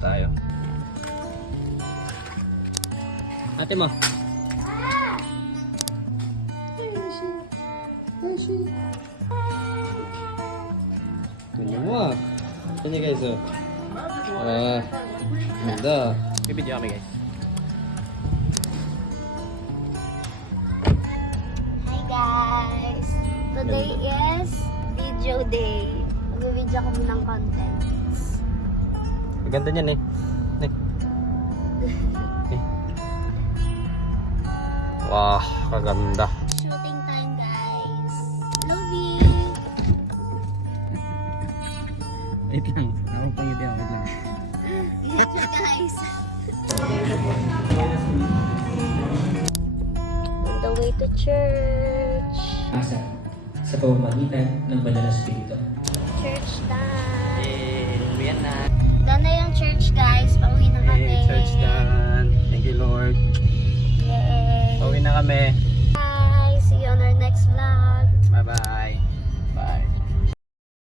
tayo. Ate mo. Tingnan mo ah. Ito niya guys oh. Ganda. Bibidyo kami guys. Hi guys! Today is video day. Mag-video kami ng contents. Ganda niyan eh. Wah, kaganda. Shooting time guys. Love you! Wait lang. Ako pang hindi. Wait lang. Video guys. On the way to church. Asa sa pamamagitan ng Banal na Espiritu. Church time. Yan na. Done na yung church guys. Pauwi na kami. Church done. Thank you Lord. Yay! Pauwi na kami.